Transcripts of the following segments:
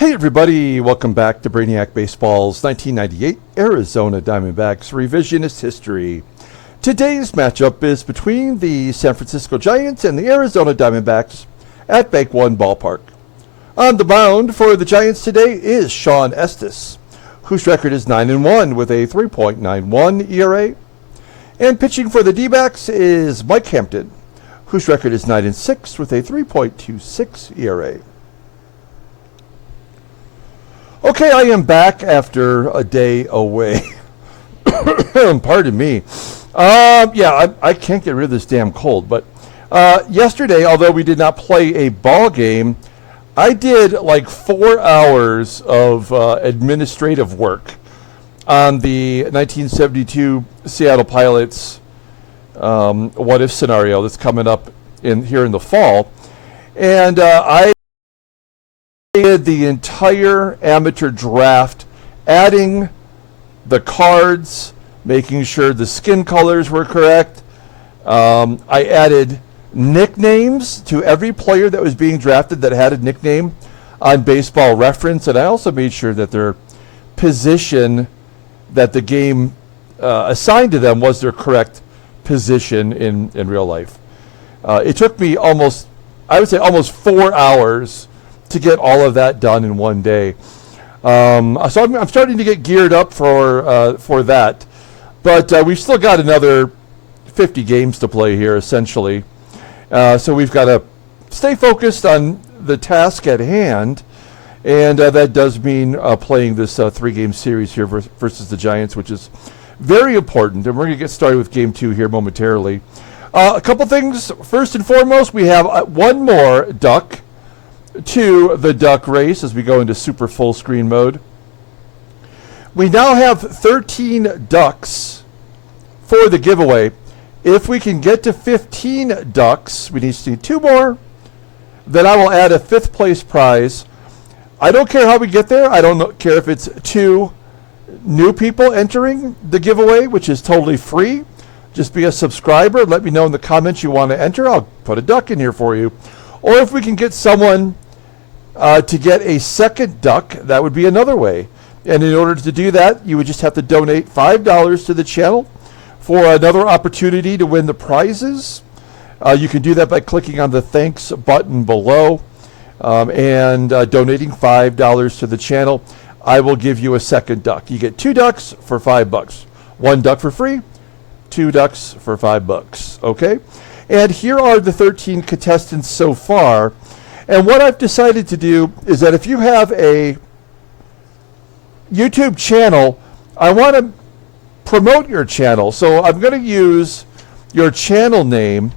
Hey everybody, welcome back to Brainiac Baseball's 1998 Arizona Diamondbacks Revisionist History. Today's matchup is between the San Francisco Giants and the Arizona Diamondbacks at Bank One Ballpark. On the mound for the Giants today is Shawn Estes, whose record is 9-1 with a 3.91 ERA. And pitching for the D-backs is Mike Hampton, whose record is 9-6 with a 3.26 ERA. Okay, I am back after a day away. Pardon me. I can't get rid of this damn cold. But yesterday, although we did not play a ball game, I did like 4 hours of administrative work on the 1972 Seattle Pilots what-if scenario that's coming up here in the fall. And I did the entire amateur draft, adding the cards, making sure the skin colors were correct. I added nicknames to every player that was being drafted that had a nickname on Baseball Reference, and I also made sure that their position that the game assigned to them was their correct position in real life. It took me almost 4 hours to get all of that done in one day. So I'm starting to get geared up for that. But we've still got another 50 games to play here, essentially. So we've got to stay focused on the task at hand. And that does mean playing this 3-game series here versus the Giants, which is very important. And we're going to get started with Game 2 here momentarily. A couple things. First and foremost, we have one more duck to the duck race as we go into super full screen mode. We now have 13 ducks for the giveaway. If we can get to 15 ducks, we need to see 2 more. Then I will add a 5th place prize. I don't care how we get there. I don't care if it's 2 new people entering the giveaway, which is totally free. Just be a subscriber. Let me know in the comments you want to enter. I'll put a duck in here for you. Or if we can get someone to get a second duck, that would be another way. And in order to do that, you would just have to donate $5 to the channel for another opportunity to win the prizes. You can do that by clicking on the thanks button below and donating $5 to the channel. I will give you a second duck. You get 2 ducks for $5. 1 duck for free, 2 ducks for $5. Okay? And here are the 13 contestants so far. And what I've decided to do is that if you have a YouTube channel, I want to promote your channel. So I'm going to use your channel name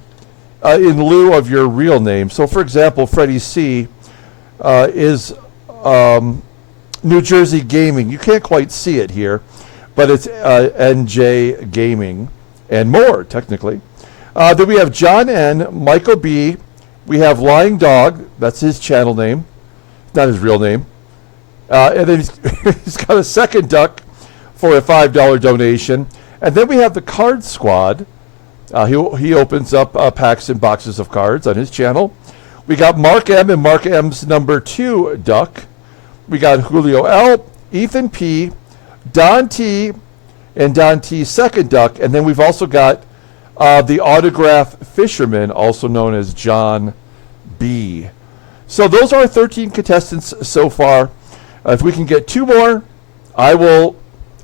in lieu of your real name. So for example, Freddie C is New Jersey Gaming. You can't quite see it here, but it's NJ Gaming and more, technically. Then we have John N, Michael B. We have Lying Dog. That's his channel name, not his real name. And then he's got a second duck for a $5 donation. And then we have the Card Squad. He opens up packs and boxes of cards on his channel. We got Mark M and Mark M's number 2 duck. We got Julio L, Ethan P, Dante, and Dante's second duck. And then we've also got the Autograph Fisherman, also known as John B. So those are 13 contestants so far. If we can get 2 more, I will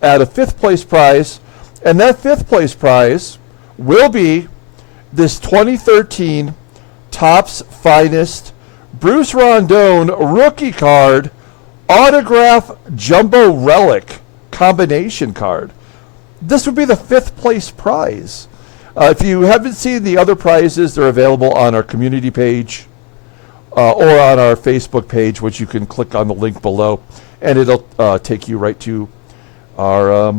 add a 5th place prize. And that 5th place prize will be this 2013 Topps Finest Bruce Rondon rookie card autograph jumbo relic combination card. This would be the 5th place prize. If you haven't seen the other prizes, they're available on our community page or on our Facebook page, which you can click on the link below, and it'll take you right to our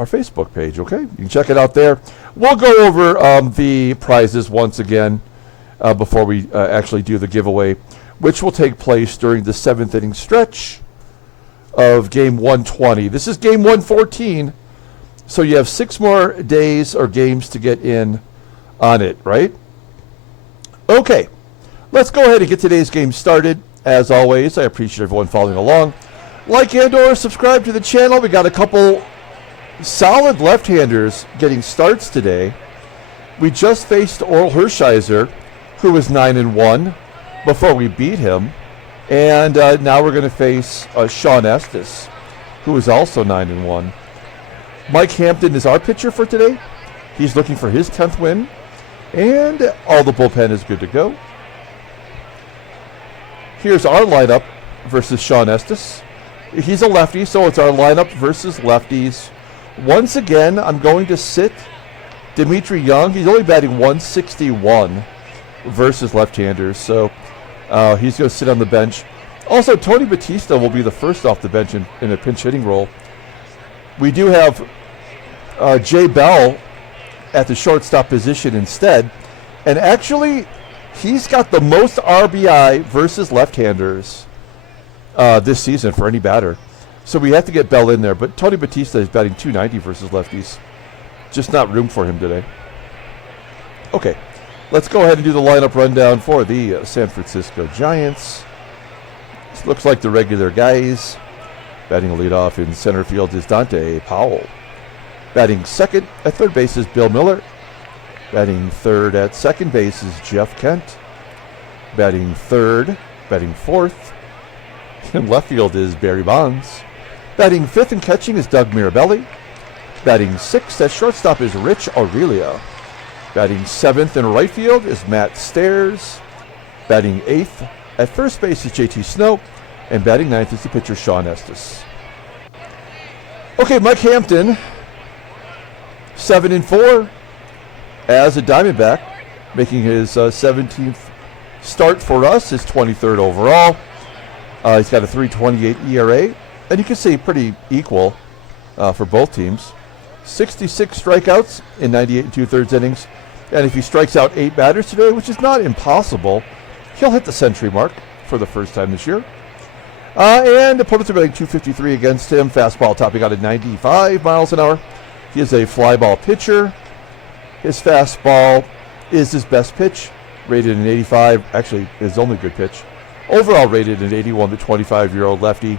Facebook page. Okay, you can check it out there. We'll go over the prizes once again before we actually do the giveaway, which will take place during the 7th inning stretch of Game 120. This is Game 114. So you have 6 more days or games to get in on it, right? Okay, let's go ahead and get today's game started. As always, I appreciate everyone following along. Like and or subscribe to the channel. We got a couple solid left-handers getting starts today. We just faced Oral Hershiser, who was 9-1 before we beat him. And now we're going to face Shawn Estes, who is also 9-1. Mike Hampton is our pitcher for today. He's looking for his 10th win. And all the bullpen is good to go. Here's our lineup versus Shawn Estes. He's a lefty, so it's our lineup versus lefties. Once again, I'm going to sit Dimitri Young. He's only batting 161 versus left-handers, so he's going to sit on the bench. Also, Tony Batista will be the first off the bench in a pinch hitting role. We do have Jay Bell at the shortstop position instead, and actually, he's got the most RBI versus left-handers this season for any batter. So we have to get Bell in there. But Tony Batista is batting 290 versus lefties. Just not room for him today. Okay, let's go ahead and do the lineup rundown for the San Francisco Giants. This looks like the regular guys. Batting leadoff in center field is Dante Powell. Batting second at third base is Bill Miller. Batting third at second base is Jeff Kent. Batting fourth in left field is Barry Bonds. Batting fifth and catching is Doug Mirabelli. Batting sixth at shortstop is Rich Aurelia. Batting seventh in right field is Matt Stairs. Batting eighth at first base is JT Snow. And batting ninth is the pitcher Shawn Estes. Okay, Mike Hampton, 7-4. As a Diamondback, making his 17th start for us, his 23rd overall. He's got a 3.28 ERA, and you can see pretty equal for both teams. 66 strikeouts in 98 and 2/3 innings, and if he strikes out 8 batters today, which is not impossible, he'll hit the century mark for the first time this year. And opponents are batting 253 against him. Fastball topping out at 95 miles an hour. He is a fly ball pitcher. His fastball is his best pitch, rated an 85, actually his only good pitch. Overall rated an 81, the 25-year-old lefty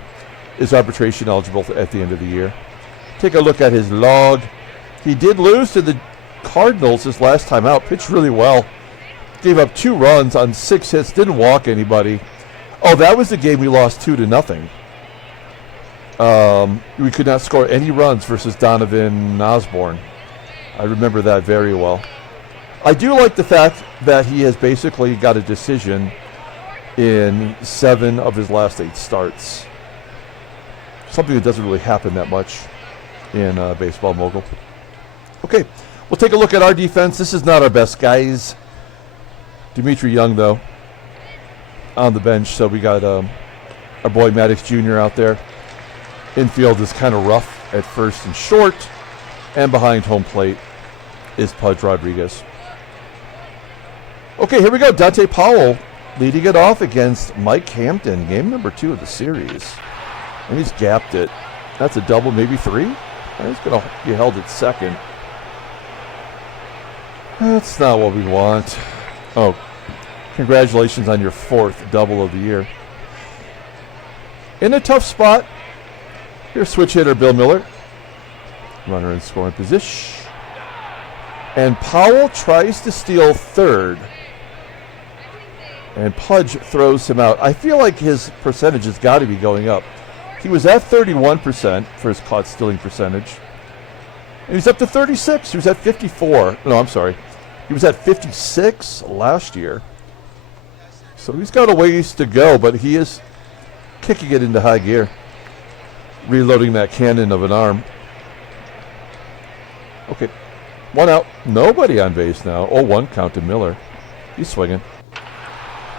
is arbitration eligible at the end of the year. Take a look at his log. He did lose to the Cardinals his last time out, pitched really well. Gave up 2 runs on 6 hits, didn't walk anybody. Oh, that was the game we lost 2-0. We could not score any runs versus Donovan Osborne. I remember that very well. I do like the fact that he has basically got a decision in 7 of his last 8 starts. Something that doesn't really happen that much in Baseball Mogul. Okay, we'll take a look at our defense. This is not our best guys. Dimitri Young, though, on the bench. So we got our boy MADDOX Jr. out there. Infield is kind of rough at first and short. And behind home plate is Pudge Rodriguez. Okay, here we go. Dante Powell leading it off against Mike Hampton. Game number 2 of the series. And he's gapped it. That's a double, maybe 3. He's going to be held at second. That's not what we want. Oh, congratulations on your 4th double of the year. In a tough spot, here's switch hitter Bill Miller. Runner in scoring position. And Powell tries to steal third. And Pudge throws him out. I feel like his percentage has got to be going up. He was at 31% for his caught stealing percentage. And he's up to 36. He was at 54. No, I'm sorry. He was at 56 last year. So he's got a ways to go, but he is kicking it into high gear. Reloading that cannon of an arm. Okay. 1 out. Nobody on base now. 0-1 count to Miller. He's swinging.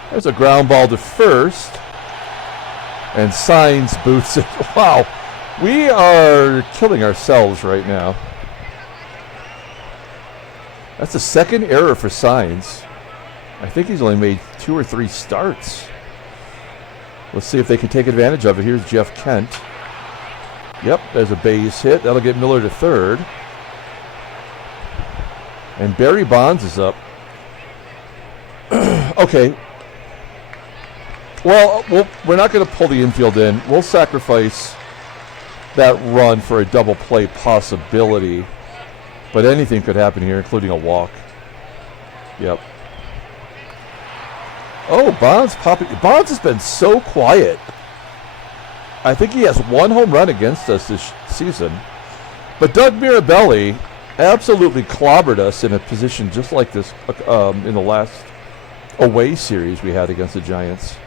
There's a ground ball to first. And SAENZ boots it. Wow. We are killing ourselves right now. That's the second error for SAENZ. I think he's only made 2 or 3 starts. Let's see if they can take advantage of it. Here's Jeff Kent. Yep, there's a base hit. That'll get Miller to third. And Barry Bonds is up. Okay. Well, we're not going to pull the infield in. We'll sacrifice that run for a double play possibility. But anything could happen here, including a walk. Yep. Oh, Bonds popping. Bonds has been so quiet. I think he has one home run against us this season. But Doug Mirabelli absolutely clobbered us in a position just like this in the last away series we had against the Giants.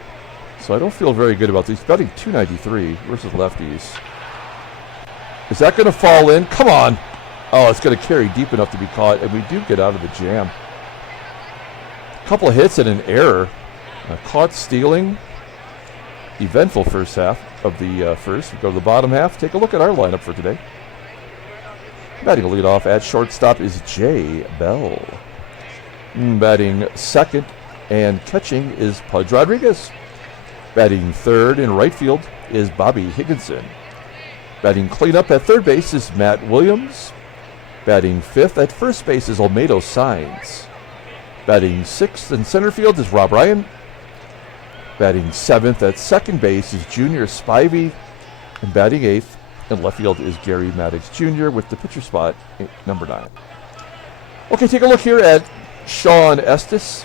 So I don't feel very good about these. Betting 293 versus lefties. Is that going to fall in? Come on. Oh, it's going to carry deep enough to be caught, and we do get out of the jam. A couple of hits and an error. Caught stealing. Eventful first half of the first. We go to the bottom half. Take a look at our lineup for today. Batting leadoff at shortstop is Jay Bell. Batting second and catching is Pudge Rodriguez. Batting third in right field is Bobby Higginson. Batting cleanup at third base is Matt Williams. Batting fifth at first base is Olmedo SAENZ. Batting sixth in center field is Rob Ryan. Batting seventh at second base is Junior Spivey. And batting eighth in left field is Garry MADDOX Jr. with the pitcher spot number 9. Okay, take a look here at Shawn Estes.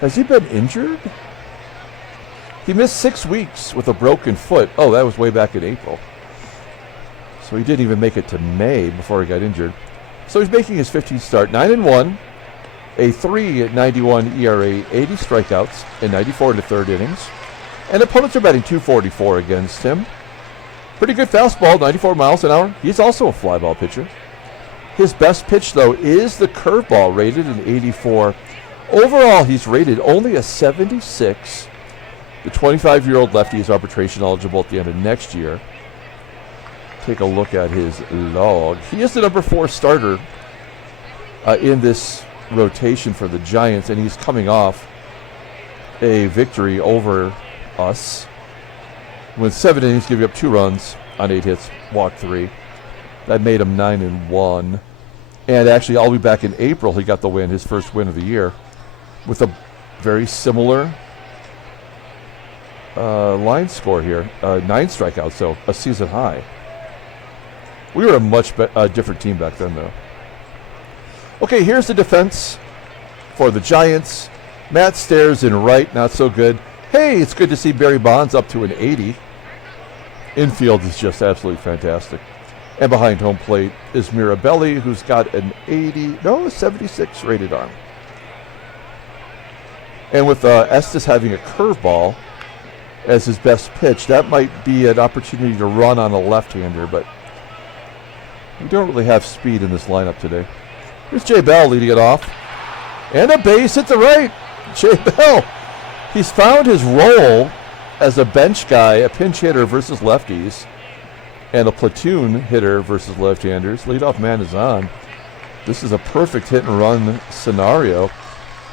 Has he been injured? He missed 6 weeks with a broken foot. Oh, that was way back in April. So he didn't even make it to May before he got injured. So he's making his 15th start, 9-1, a 3.91 ERA, 80 strikeouts, and 94 in the third innings. And opponents are batting .244 against him. Pretty good fastball, 94 miles an hour. He's also a fly ball pitcher. His best pitch, though, is the curveball, rated an 84. Overall, he's rated only a 76. The 25-year-old lefty is arbitration eligible at the end of next year. Take a look at his log. He is the number 4 starter in this rotation for the Giants, and he's coming off a victory over us. With 7 innings, giving up 2 runs on 8 hits, walked 3. That made him 9-1. And actually, I'll be back in April. He got the win, his first win of the year, with a very similar line score here. 9 strikeouts, so a season high. We were a much different team back then, though. Okay, here's the defense for the Giants. Matt Stairs in right, not so good. Hey, it's good to see Barry Bonds up to an 80. Infield is just absolutely fantastic. And behind home plate is Mirabelli, who's got an 76 rated arm. And with Estes having a curveball as his best pitch, that might be an opportunity to run on a left-hander, but we don't really have speed in this lineup today. Here's Jay Bell leading it off. And a base hit to right. Jay Bell. He's found his role as a bench guy, a pinch hitter versus lefties, and a platoon hitter versus left-handers. Leadoff man is on. This is a perfect hit-and-run scenario.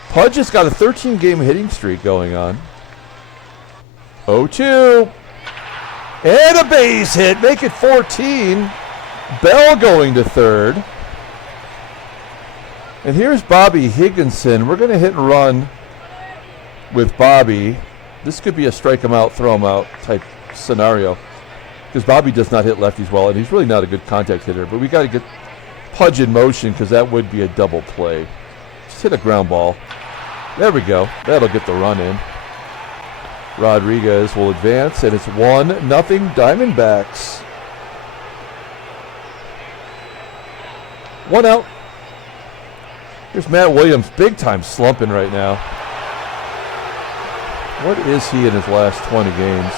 Pudge has got a 13-game hitting streak going on. 0-2. And a base hit. Make it 14. Bell going to third. And here's Bobby Higginson. We're going to hit and run with Bobby. This could be a strike him out, throw him out type scenario, because Bobby does not hit lefties well, and he's really not a good contact hitter. But we got to get Pudge in motion, because that would be a double play. Just hit a ground ball. There we go. That'll get the run in. Rodriguez will advance, and it's 1-0 Diamondbacks. 1 out. Here's Matt Williams, big time slumping right now. What is he in his last 20 games?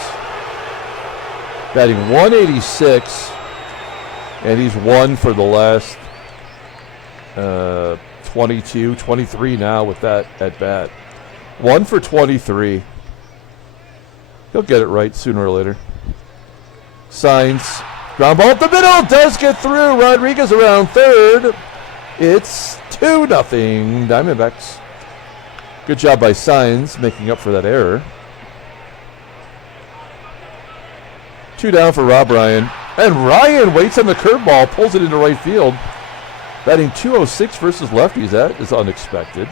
Batting 186, and he's 1 for the last 22, 23 now with that at bat. 1 for 23. He'll get it right sooner or later. SAENZ. Ground ball up the middle. Does get through. Rodriguez around third. It's 2-0 Diamondbacks. Good job by SAENZ making up for that error. 2 down for Rob Ryan. And Ryan waits on the curveball, pulls it into right field. Batting 206 versus lefties. That is unexpected.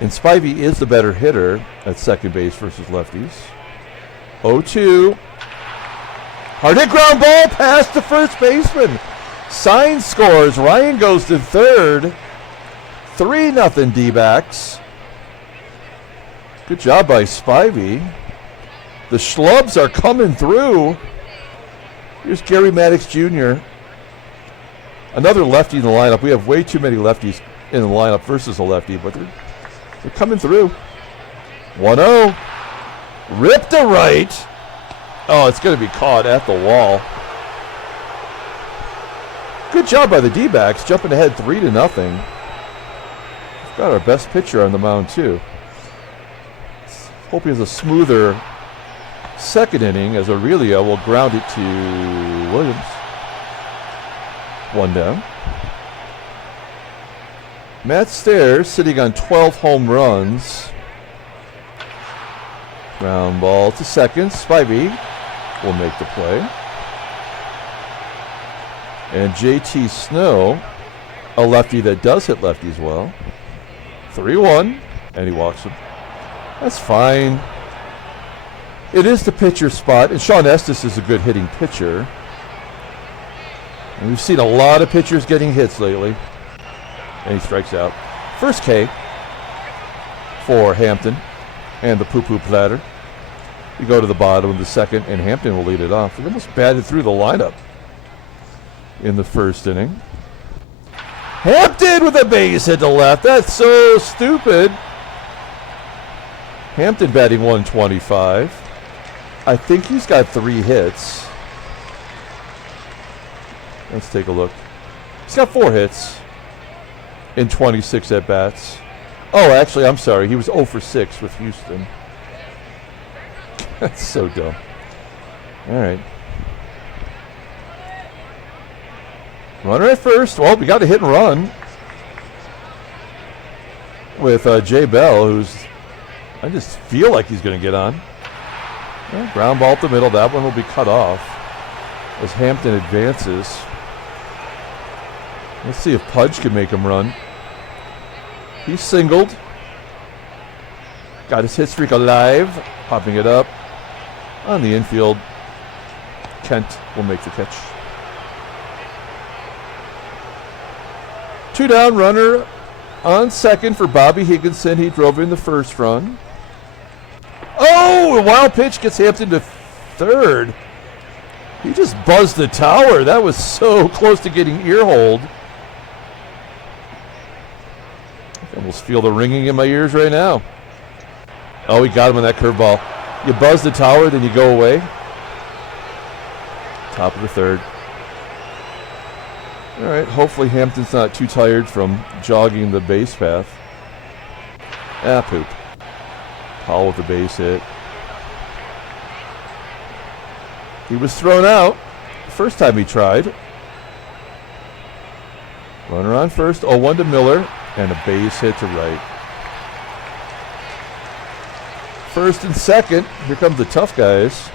And Spivey is the better hitter at second base versus lefties. 0-2. Hard hit ground ball past the first baseman. SAENZ scores. Ryan goes to third. 3-0 D-backs. Good job by Spivey. The schlubs are coming through. Here's Garry MADDOX Jr. Another lefty in the lineup. We have way too many lefties in the lineup versus a lefty, but they're coming through. 1-0. Ripped to right. Oh, it's going to be caught at the wall. Good job by the D-backs, jumping ahead 3-0. We've got our best pitcher on the mound, too. Hope he has a smoother second inning as Aurelia will ground it to Williams. 1 down. Matt Stairs sitting on 12 home runs. Ground ball to second. Spivey will make the play. And JT Snow, a lefty that does hit lefties well. 3-1, and he walks him. That's fine. It is the pitcher spot, and Shawn Estes is a good hitting pitcher. And we've seen a lot of pitchers getting hits lately. And he strikes out. First K for Hampton and the poo-poo platter. We go to the bottom of the second, and Hampton will lead it off. They almost batted through the lineup in the first inning. Hampton with a base hit to left. That's so stupid. Hampton batting 125. I think he's got 3 hits. Let's take a look. He's got 4 hits in 26 at-bats. Oh, actually, I'm sorry. He was 0 for 6 with Houston. That's so dumb. All right. Runner at first. Well, we got a hit and run with Jay Bell, who's, I just feel like he's going to get on. Yeah, ground ball up the middle. That one will be cut off as Hampton advances. Let's see if Pudge can make him run. He's singled. Got his hit streak alive. Popping it up on the infield. Kent will make the catch. 2 down, runner on second for Bobby Higginson. He drove in the first run. Oh, a wild pitch gets Hampton to third. He just buzzed the tower. That was so close to getting ear-hold. I almost feel the ringing in my ears right now. Oh, he got him on that curveball. You buzz the tower, then you go away. Top of the third. All right, hopefully Hampton's not too tired from jogging the base path. Poop. Powell with the base hit. He was thrown out the first time he tried. Runner on first, 0-1 to Miller, and a base hit to right. First and second, here comes the tough guys.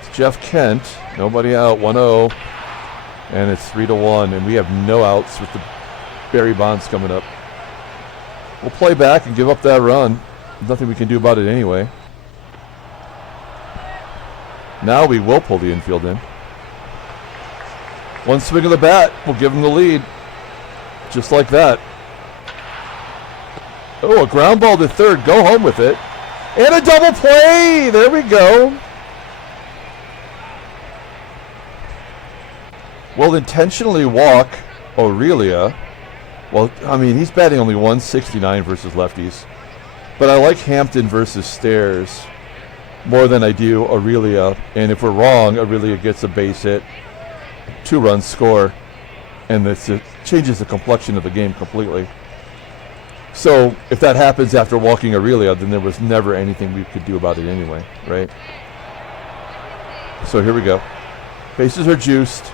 It's Jeff Kent, nobody out, 1-0, and it's 3-1, and we have no outs with the Barry Bonds coming up. We'll play back and give up that run. Nothing we can do about it anyway. Now we will pull the infield in. One swing of the bat will give him the lead. Just like that. Oh, a ground ball to third. Go home with it. And a double play. There we go. Will intentionally walk Aurelia. Well, I mean, he's batting only 169 versus lefties. But I like Hampton versus Stairs more than I do Aurelia. And if we're wrong, Aurelia gets a base hit, 2-run score, and it changes the complexion of the game completely. So if that happens after walking Aurelia, then there was never anything we could do about it anyway, right? So here we go. Bases are juiced.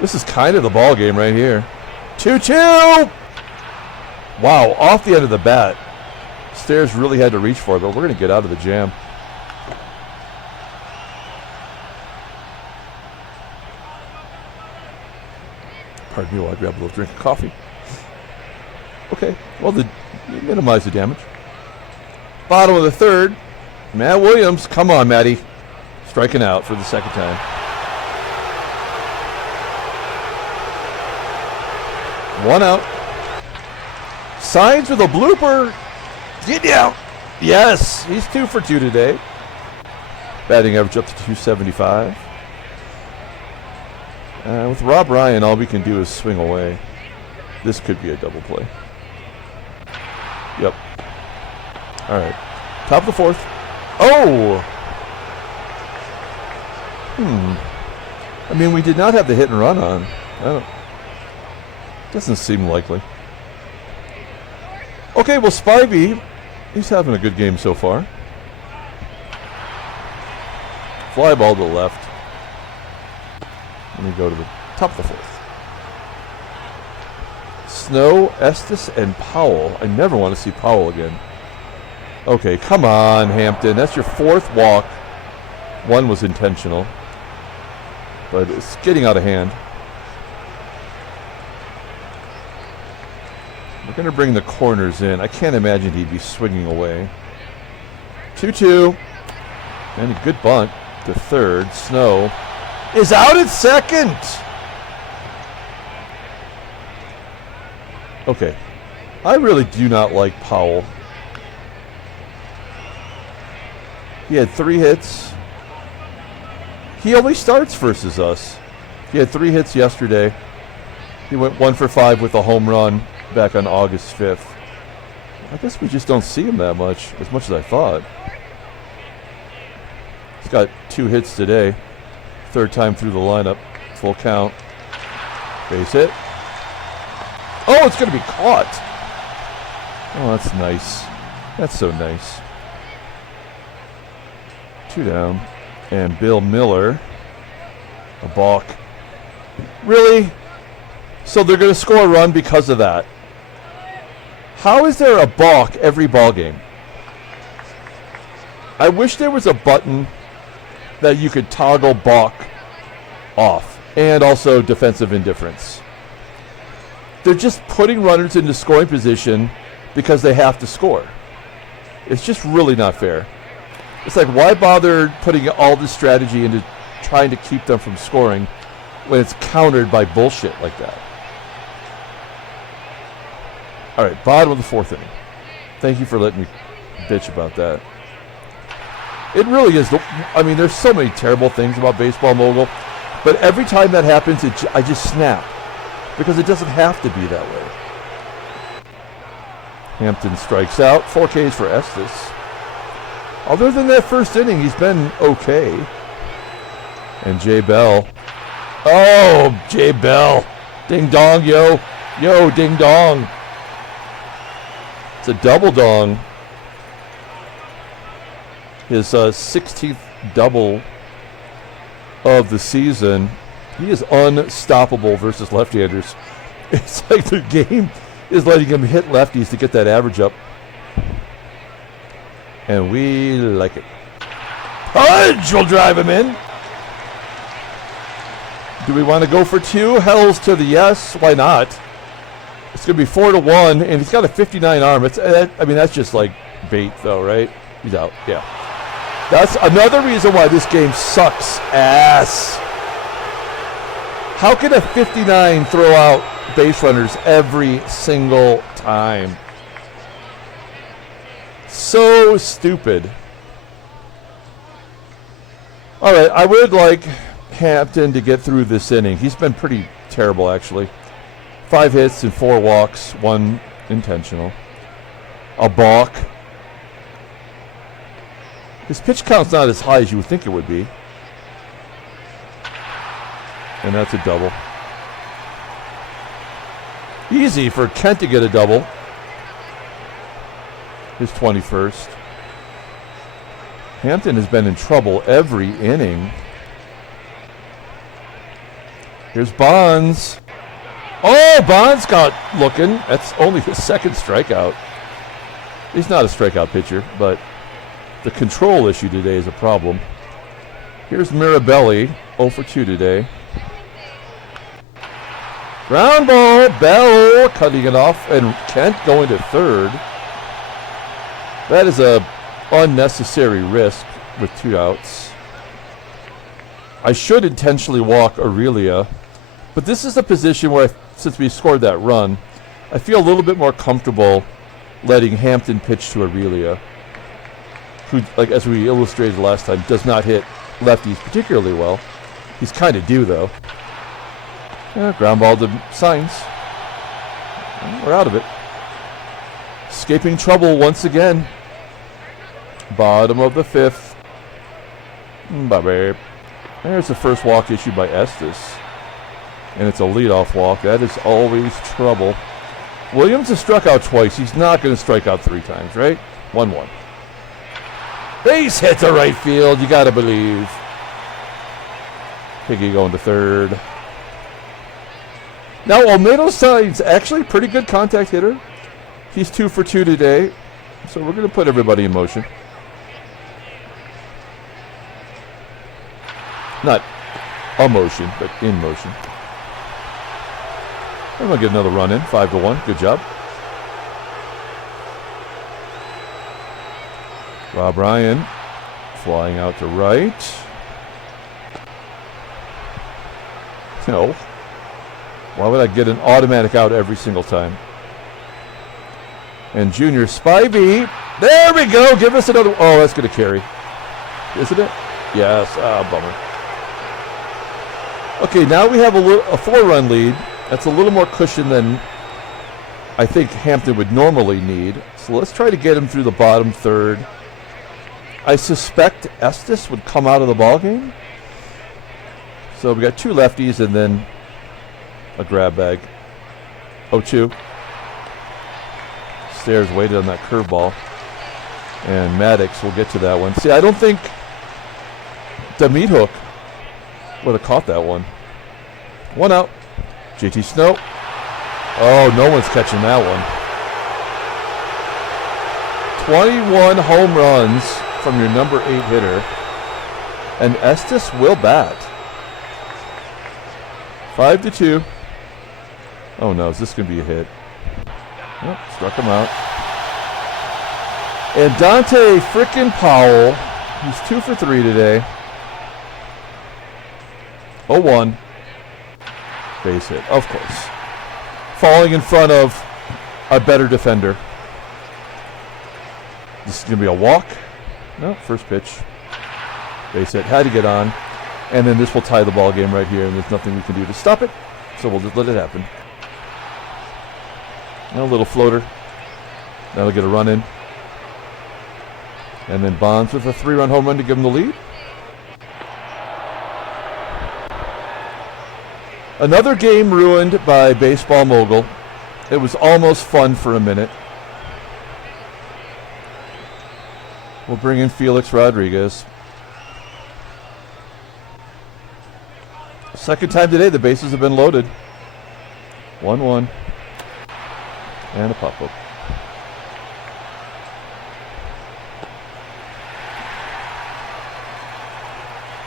This is kind of the ball game right here. 2-2! Wow, off the end of the bat. Stairs really had to reach for it, but we're going to get out of the jam. Pardon me while I grab a little drink of coffee. Okay, well, the You minimize the damage. Bottom of the third. Matt Williams. Come on, Matty. Striking out for the second time. One out. SAENZ with a blooper. Get down. Yes, he's 2 for 2 today. Batting average up to 275. With Rob Ryan, all we can do is swing away. This could be a double play. Yep. All right. Top of the fourth. Oh! I mean, we did not have the hit and run on. Doesn't seem likely. Okay, well, Spivey, he's having a good game so far. Fly ball to the left. Let me go to the top of the fourth. Snow, Estes, and Powell. I never want to see Powell again. Okay, come on, Hampton. That's your 4th walk. 1 was intentional. But it's getting out of hand. We're going to bring the corners in. I can't imagine he'd be swinging away. 2-2. And a good bunt to third. Snow is out at second. Okay. I really do not like Powell. He had 3 hits. He only starts versus us. He had 3 hits yesterday. He went 1 for 5 with a home run back on August 5th. I guess we just don't see him that much, as much as I thought. He's got 2 hits today. 3rd time through the lineup. Full count. Base hit. Oh, it's going to be caught. Oh, that's nice. That's so nice. 2 down. And Bill Miller. A balk. Really? So they're going to score a run because of that. How is there a balk every ball game? I wish there was a button that you could toggle balk off, and also defensive indifference. They're just putting runners into scoring position because they have to score. It's just really not fair. It's like, why bother putting all this strategy into trying to keep them from scoring when it's countered by bullshit like that? All right, bottom of the 4th inning. Thank you for letting me bitch about that. It really is. I mean, there's so many terrible things about Baseball Mogul, but every time that happens, I just snap because it doesn't have to be that way. Hampton strikes out. 4 Ks for Estes. Other than that first inning, he's been okay. And Jay Bell. Oh, Jay Bell. Ding dong, yo. Yo, ding dong. It's a double dong. His 16th double of the season. He is unstoppable versus left-handers. It's like the game is letting him hit lefties to get that average up. And we like it. Pudge will drive him in. Do we want to go for 2? Hells to the yes. Why not? It's going to be 4-1, and he's got a 59 arm. I mean, that's just like bait, though, right? He's out. Yeah. That's another reason why this game sucks ass. How can a 59 throw out base runners every single time? So stupid. All right, I would like Hampton to get through this inning. He's been pretty terrible, actually. 5 hits and 4 walks, 1 intentional. A balk. His pitch count's not as high as you would think it would be. And that's a double. Easy for Kent to get a double. His 21st. Hampton has been in trouble every inning. Here's Bonds. Oh, Bonds got looking. That's only his 2nd strikeout. He's not a strikeout pitcher, but the control issue today is a problem. Here's Mirabelli, 0 for 2 today. Ground ball, Bell cutting it off, and Kent going to 3rd. That is a unnecessary risk with 2 outs. I should intentionally walk AURILIA, but this is a position where, since we scored that run, I feel a little bit more comfortable letting Hampton pitch to AURILIA, who, like as we illustrated last time, does not hit lefties particularly well. He's kind of due, though. Ground ball to SAENZ. We're out of it. Escaping trouble once again. Bottom of the 5th. Bye-bye. There's the first walk issued by Estes. And it's a leadoff walk. That is always trouble. Williams has struck out twice. He's not going to strike out 3 times, right? 1-1. Base hit to right field. You got to believe. Higgy going to 3rd. Now, Olmedo's side's actually a pretty good contact hitter. He's 2 for 2 today. So we're going to put everybody in motion. Not a motion, but in motion. I'm going to get another run in. 5-1. Good job. Rob Ryan flying out to right. No. Why would I get an automatic out every single time? And Junior Spivey. There we go. Give us another. Oh, that's going to carry. Isn't it? Yes. Ah, bummer. Okay, now we have a 4-run lead. That's a little more cushion than I think Hampton would normally need. So let's try to get him through the bottom 3rd. I suspect Estes would come out of the ballgame. So we got 2 lefties and then a grab bag. 0-2. Stairs waited on that curveball. And MADDOX will get to that one. See, I don't think the meat hook would have caught that one. 1 out. JT Snow. Oh, no one's catching that one. 21 home runs from your number 8 hitter. And Estes will bat. 5-2. Oh no, is this going to be a hit? Yep, struck him out. And Dante frickin' Powell, he's 2 for 3 today. 0-1. Base hit, of course. Falling in front of a better defender. This is going to be a walk. No, first pitch. Base hit, had to get on. And then this will tie the ball game right here, and there's nothing we can do to stop it. So we'll just let it happen. Now a little floater. That'll get a run in. And then Bonds with a 3-run home run to give him the lead. Another game ruined by baseball mogul. It was almost fun for a minute. We'll bring in Felix Rodriguez. Second time today the bases have been loaded. 1-1. And a pop-up.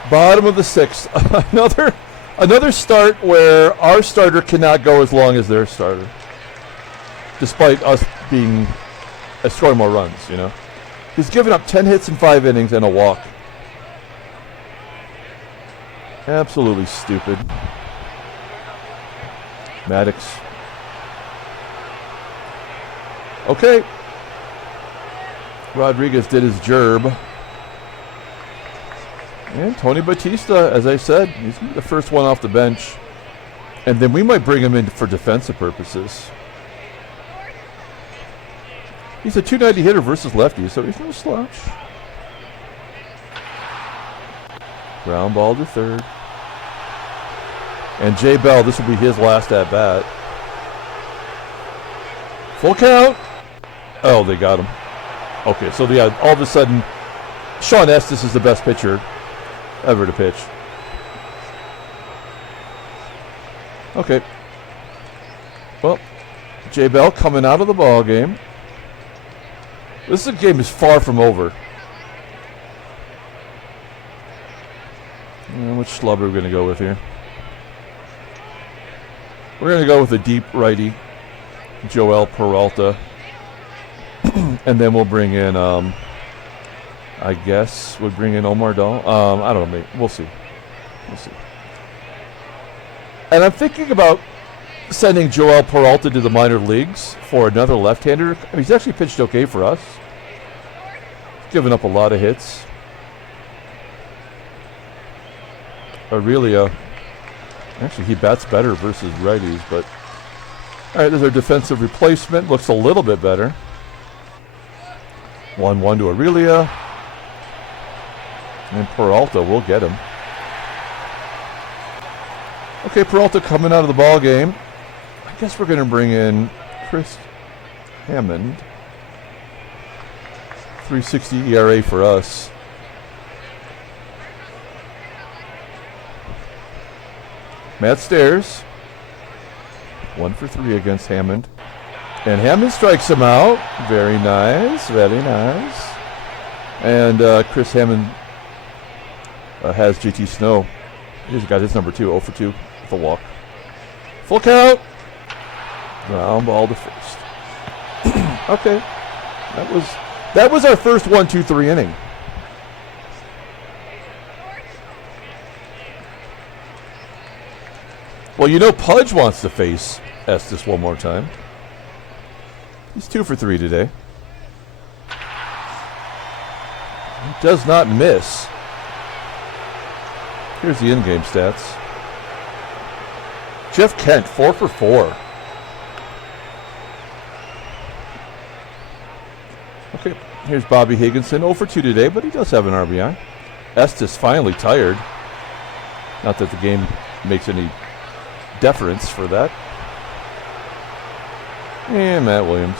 Bottom of the 6th. Another start where our starter cannot go as long as their starter. Despite us scoring more runs, you know. He's given up 10 hits in 5 innings and a walk. Absolutely stupid. MADDOX. Okay. Rodriguez did his gerb. And Tony Batista, as I said, he's going to be the first one off the bench. And then we might bring him in for defensive purposes. He's a .290 hitter versus lefties, so he's no slouch. Ground ball to 3rd. And Jay Bell, this will be his last at bat. Full count. Oh, they got him. Okay, so yeah, all of a sudden, Shawn Estes is the best pitcher ever to pitch. Okay. Well, Jay Bell coming out of the ball game. This game is far from over. Which slub are we going to go with here? We're going to go with a deep righty, Joel Peralta. And then we'll bring in, I guess we'll bring in Omar Dahl. I don't know, we'll see. We'll see. And I'm thinking about sending Joel Peralta to the minor leagues for another left-hander. I mean, he's actually pitched okay for us. Given up a lot of hits. AURILIA. Actually, he bats better versus righties, but... All right, there's our defensive replacement. Looks a little bit better. 1-1 to AURILIA. And Peralta will get him. Okay, Peralta coming out of the ball game. I guess we're going to bring in Chris Hammond. 3.60 ERA for us. Matt Stairs. 1 for 3 against Hammond. And Hammond strikes him out. Very nice. Very nice. And Chris Hammond has JT Snow. He's got his number 2, 0 for 2 with a walk. Full count. Ground ball to first. Okay. That was our first 1-2-3 inning. Well, you know Pudge wants to face Estes one more time. He's 2 for 3 today. He does not miss. Here's the in-game stats. Jeff Kent, 4 for 4. Okay, here's Bobby Higginson, 0 for 2 today, but he does have an RBI. Estes finally tired. Not that the game makes any deference for that. And Matt Williams.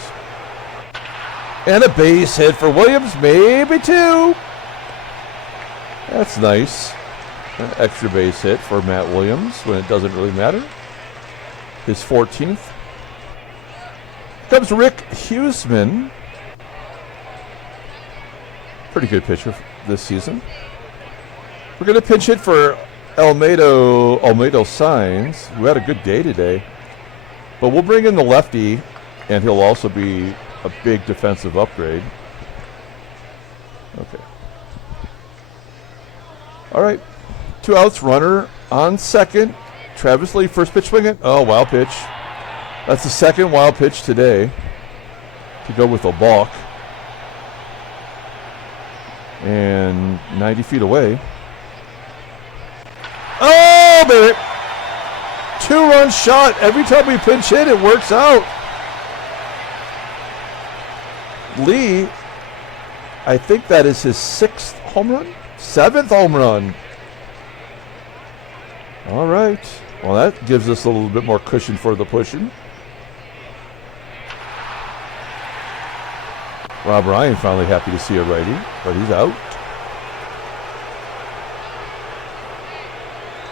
And a base hit for Williams, maybe 2. That's nice. An extra base hit for Matt Williams when it doesn't really matter. His 14th. Comes Rick Huseman. Pretty good pitcher this season. We're going to pinch hit for Olmedo SAENZ, who had a good day today. But we'll bring in the lefty, and he'll also be a big defensive upgrade. Okay. All right. 2 outs, runner on second. Travis Lee, first pitch swinging. Oh, wild pitch. That's the second wild pitch today to go with a balk. And 90 feet away. Oh, baby. 2-run shot. Every time we pinch hit, it works out. Lee, I think that is his 6th home run? 7th home run. All right. Well, that gives us a little bit more cushion for the pushing. Rob Ryan finally happy to see a righty, but he's out.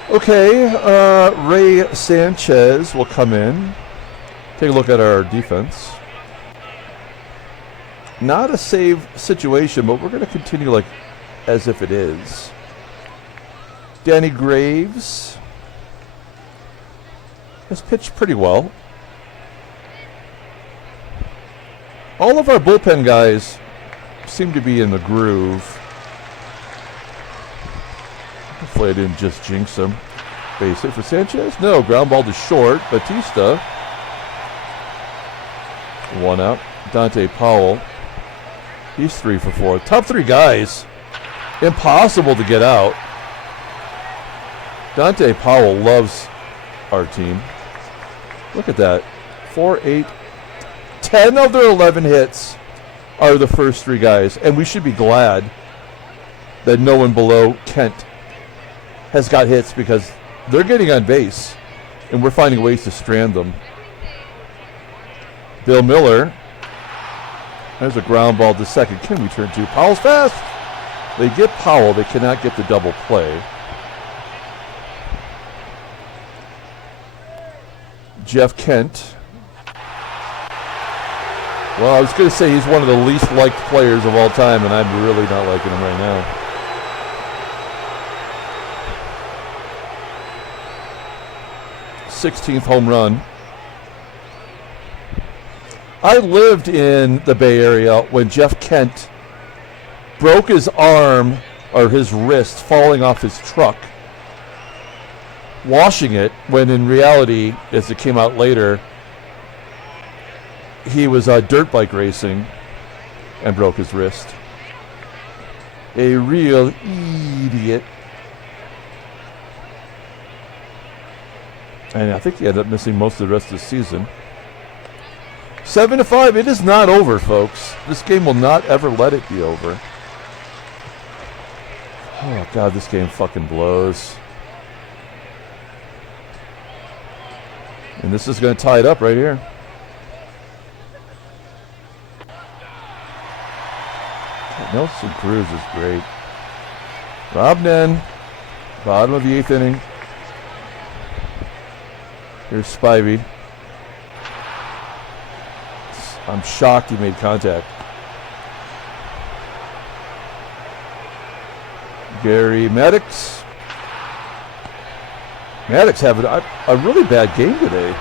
Okay, Ray Sanchez will come in. Take a look at our defense. Not a save situation, but we're going to continue like as if it is. Danny Graves has pitched pretty well. All of our bullpen guys seem to be in the groove. Hopefully I didn't just jinx him. Base hit for Sanchez? No, ground ball to short. Batista. 1 out. Dante Powell. He's 3 for 4. Top 3 guys. Impossible to get out. Dante Powell loves our team. Look at that. 4, 8, 10 of their 11 hits are the first 3 guys. And we should be glad that no one below Kent has got hits because they're getting on base and we're finding ways to strand them. Bill Miller. There's a ground ball to second. Can we turn to? Powell's fast. They get Powell. They cannot get the double play. Jeff Kent. Well, I was going to say he's one of the least liked players of all time, and I'm really not liking him right now. '16th home run. I lived in the Bay Area when Jeff Kent broke his arm or his wrist falling off his truck, washing it, when in reality, as it came out later, he was dirt bike racing and broke his wrist. A real idiot. And I think he ended up missing most of the rest of the season. 7-5, it is not over, folks. This game will not ever let it be over. Oh, God, this game fucking blows. And this is going to tie it up right here. Nelson Cruz is great. Rob Nen, bottom of the 8th inning. Here's Spivey. I'm shocked he made contact. Garry, MADDOX. MADDOX having a really bad game today.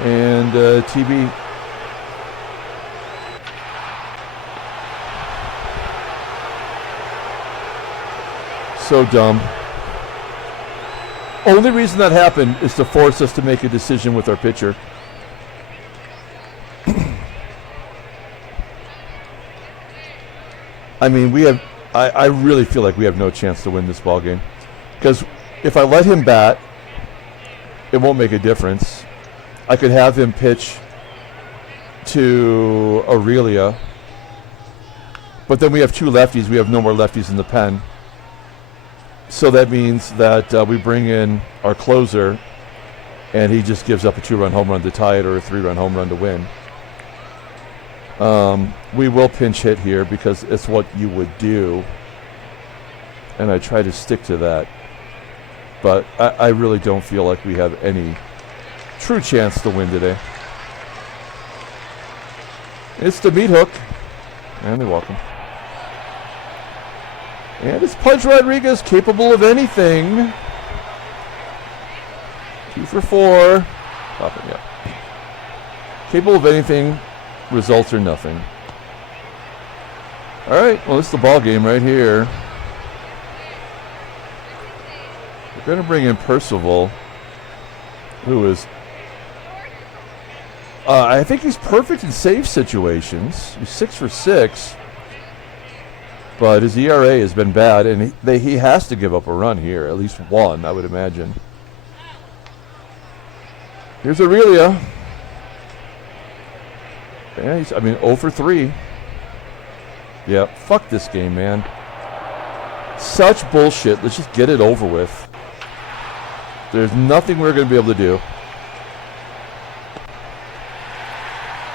And TB. So dumb. Only reason that happened is to force us to make a decision with our pitcher. I mean, I really feel like we have no chance to win this ball game, because if I let him bat, it won't make a difference. I could have him pitch to AURILIA, but then we have 2 lefties. We have no more lefties in the pen. So that means that we bring in our closer, and he just gives up a 2-run home run to tie it or a 3-run home run to win. We will pinch hit here because it's what you would do, and I try to stick to that. But I really don't feel like we have any true chance to win today. It's the meat hook, and they're welcome. And it's Punch Rodriguez, capable of anything. 2 for 4. Popping, yeah. Capable of anything. Results are nothing. All right. Well, it's the ball game right here. We're going to bring in Percival, who is... I think he's perfect in save situations. He's 6 for 6. But his ERA has been bad, and he has to give up a run here, at least one, I would imagine. Here's AURILIA. Yeah, 0 for 3. Yeah, fuck this game, man. Such bullshit. Let's just get it over with. There's nothing we're going to be able to do.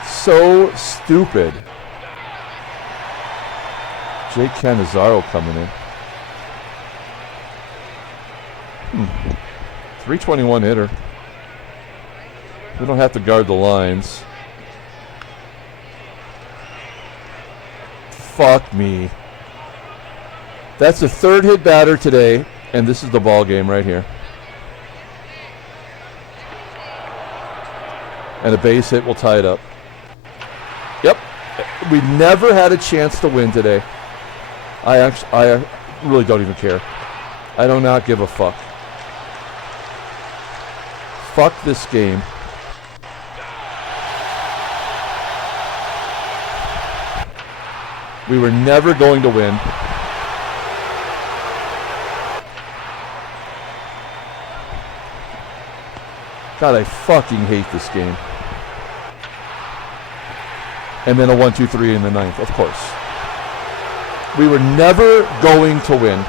So stupid. Jake Canizaro coming in. 321 hitter. We don't have to guard the lines. Fuck me. That's the 3rd hit batter today, and this is the ball game right here. And a base hit will tie it up. Yep. We never had a chance to win today. I really don't even care. I do not give a fuck. Fuck this game. We were never going to win. God, I fucking hate this game. And then a 1-2-3 in the 9th, of course. We were never going to win.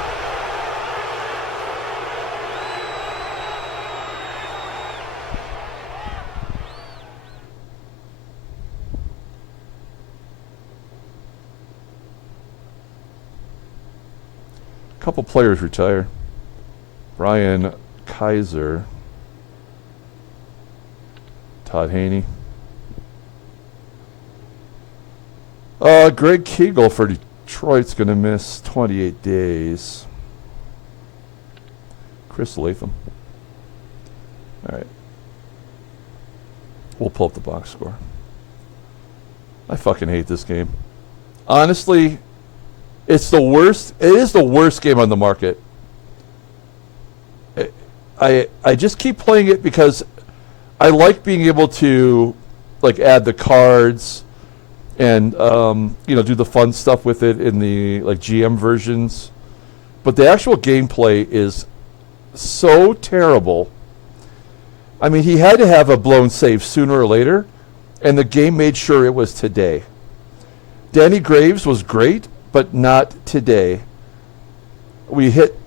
A couple players retire. Brian Kaiser. Todd Haney. Greg Kegel for Detroit's going to miss 28 days. Chris Latham. All right. We'll pull up the box score. I fucking hate this game. Honestly, it's the worst. It is the worst game on the market. I just keep playing it because I like being able to like add the cards and you know, do the fun stuff with it in the like GM versions. But the actual gameplay is so terrible. I mean, he had to have a blown save sooner or later, and the game made sure it was today. Danny Graves was great, but not today. We hit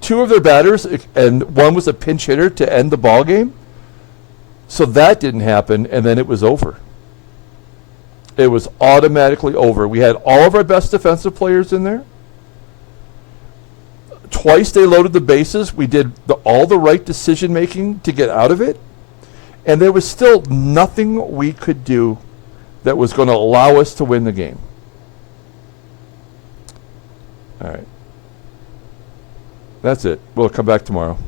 2 of their batters, and one was a pinch hitter to end the ball game. So that didn't happen, and then it was over. It was automatically over. We had all of our best defensive players in there. Twice they loaded the bases. We did all the right decision making to get out of it. And there was still nothing we could do that was going to allow us to win the game. All right. That's it. We'll come back tomorrow.